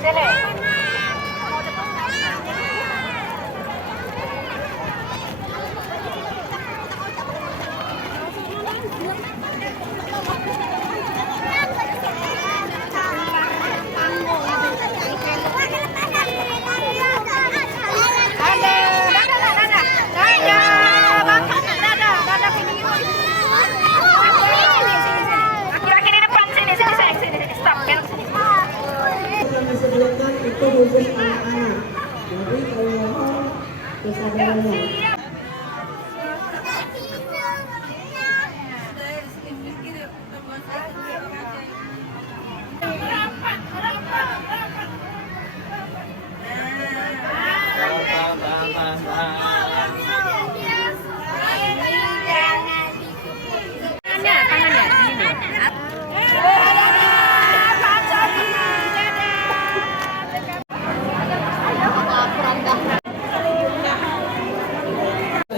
Sini. Disediakan itu khusus anak-anak. Jadi kalau mohon kesadarannya.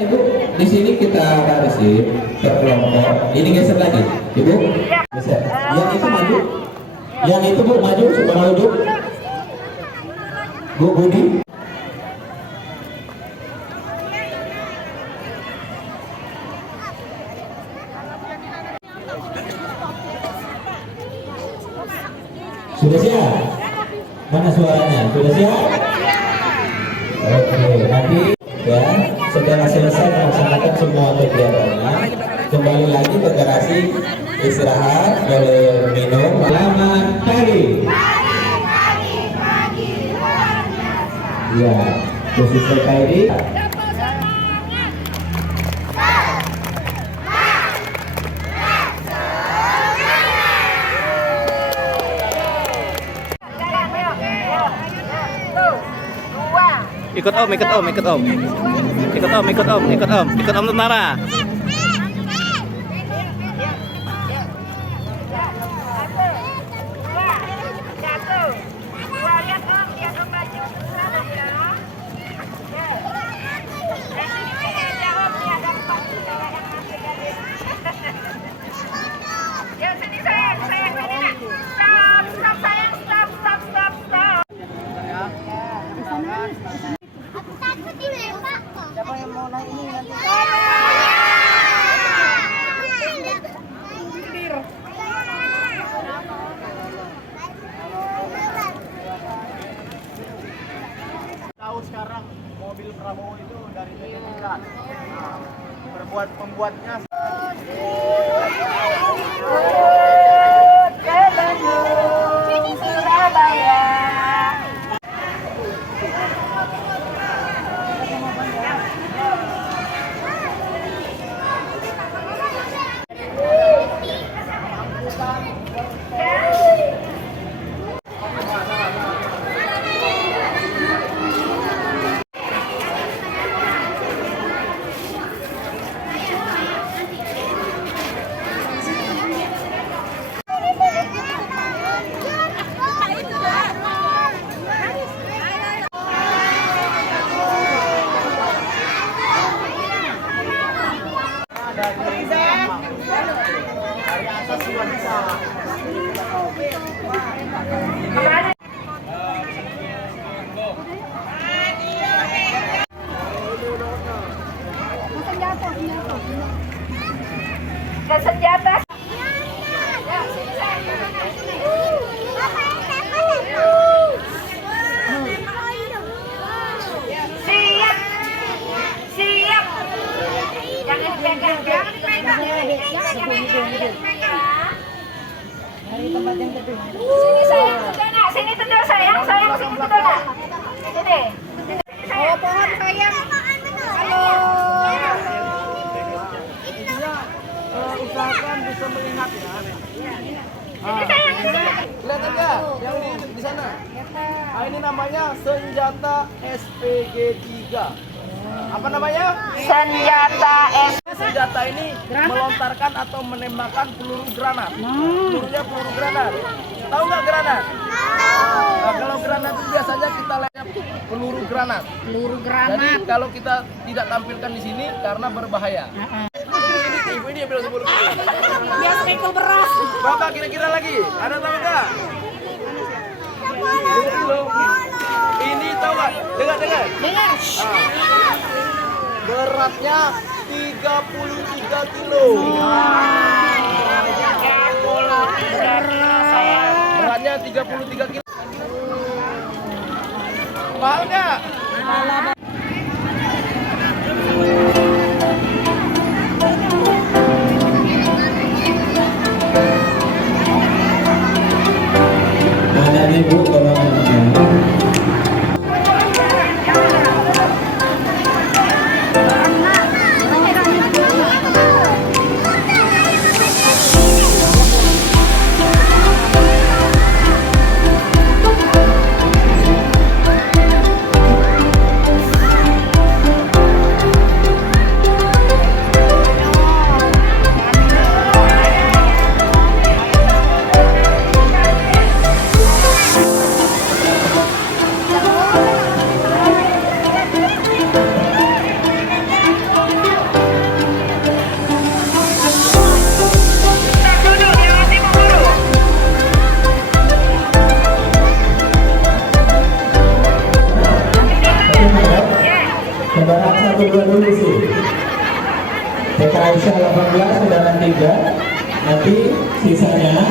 Ibu, di sini kita barisin berkelompok. Ini geser lagi, Ibu. Geser. Yang itu maju. Yang itu Bu maju sebelah ujung. Bu Budi. Sudah siap? Mana suaranya? Sudah siap? Oke, nanti ya setelah selesai melaksanakan semua kegiatannya, kembali lagi ke garasi istirahat, boleh minum. Selamat pagi. Ya, khusus PKID. Ikut om, ikut om, ikut om, ikut om, ikut om, ikut om, ikut om tentara. Siapa yang mau naik ini nanti? Tahu sekarang mobil Prabowo itu dari Amerika. Nah, pembuatnya dari atas sudah bisa. Senjata. Siap. Siap. Jangan dipegang, jangan dipegang. Dari tempat yang teduh. Sini sayang, sudah nak. Sini teduh sayang, sayang sini teduh nak. Sini. Oh pohon sayang. Halo. Usahakan bisa melihat ya. Sini sayang. Lihat aja yang di sana. Nah, ini namanya senjata SPG 3. Apa namanya? Senjata S. Senjata ini melontarkan atau menembakkan peluru granat. Pelurunya peluru granat. Tahu nggak granat? Nah, kalau granat itu biasanya kita lihat peluru granat. Peluru granat. Jadi kalau kita tidak tampilkan di sini karena berbahaya. Ibu ini ambil 10 kilo. Biasa beras. Berapa kira-kira lagi? Ada tahu nggak? 10 kilo. Dengar. Beratnya 33 kilo. Beratnya 33 kilo. Mahal nggak? Ada nih Bu kalau anaknya. Saudara 1 2 dulu sih. TK Aisyah 18, saudara 3. Nanti sisanya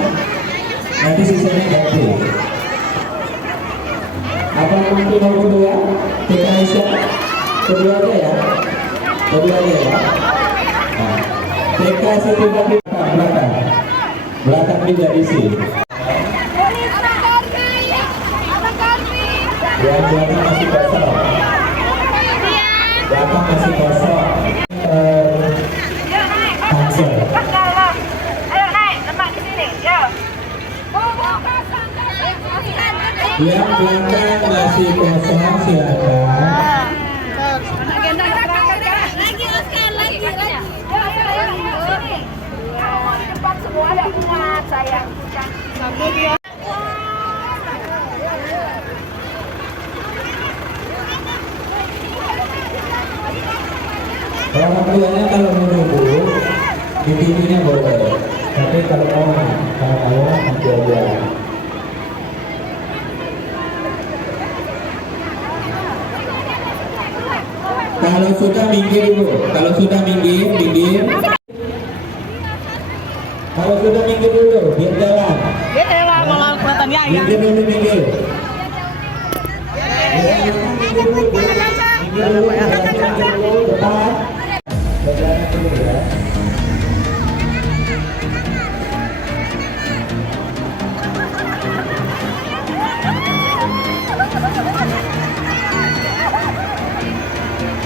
ganti. Apa nanti mau kedua? TK Aisyah kedua aja ya. Nah, TK Siti Badriah belakang juga isi. Yang belakang masih kosong. Belakang masih kosong. Tangsel. Ayo naik, lemak di sini. Yo. Yang belakang masih kosong silakan. Lagi Oscar lagi. Depan semua ada kuat sayang. Orang tuanya kalau menunggu di TV-nya boleh, tapi kalau mau nanti aja. Kalau sudah minggir dulu, kalau sudah minggir. Kalau sudah minggir dulu, biar jalan. Malah kelihatannya ayam. Minggir dulu, minggir. Minggir dulu, depan. Berjalan dulu ya.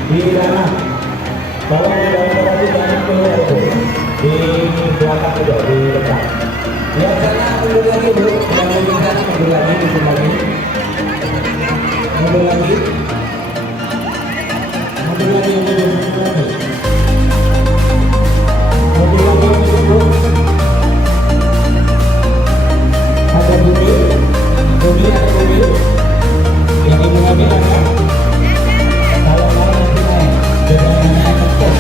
Di dalam, kalau di dalam berarti jangan keluar itu. Di belakang juga, di depan. Ya sana mundur lagi Bu, yang di sana mundur lagi, mundur lagi. Mundur lagi. Mundur lagi, mundur lagi. Mundur lagi, mundur. Ada bumi, ada bumi. Yang ibu kami ada. Kalau nanti naik, jangan naik ketuk.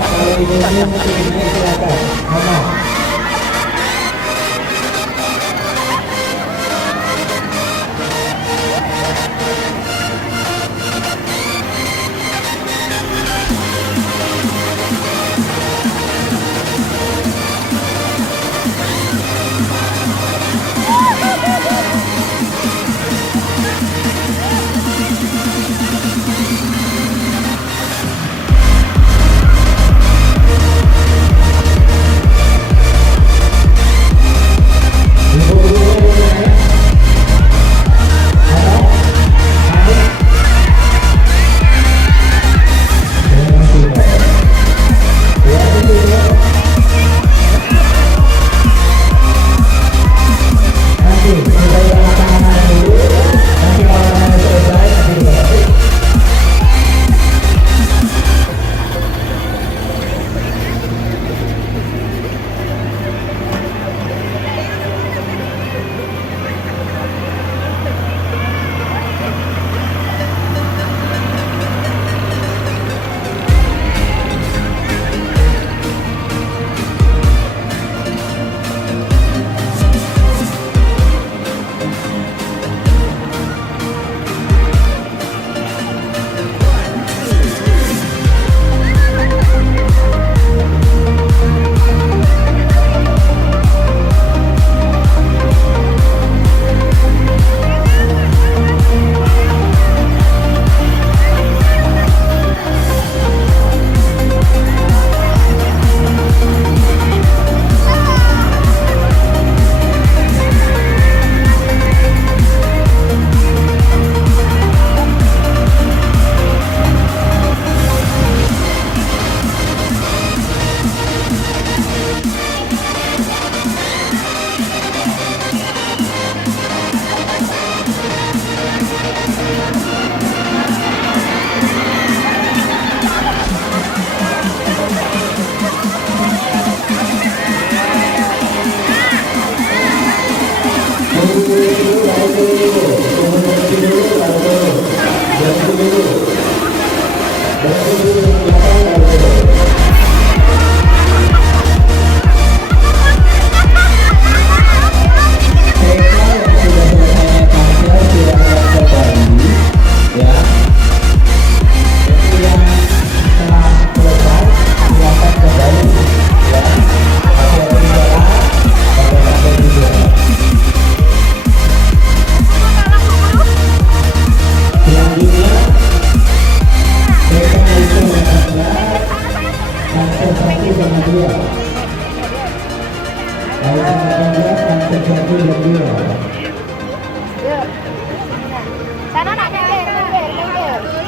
Kalau ibu kami mungkin naik silakan. Mama.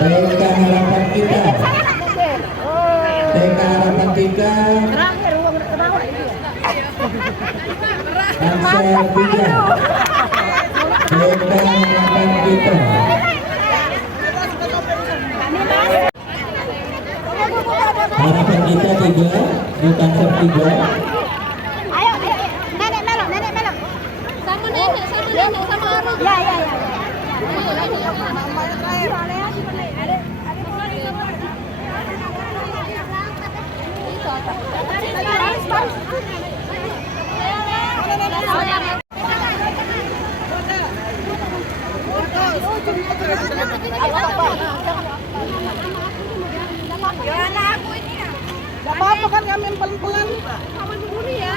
TK Harapan Kita. TK Harapan Kita. Ansel 3. TK Harapan Kita. Harapan Kita 3. Bukan 3. Ayo, nenek melok, sama nenek, sama Arul. Ya. Gak apa-apa kan kami yang pelan-pelan. Kamu dulu ya.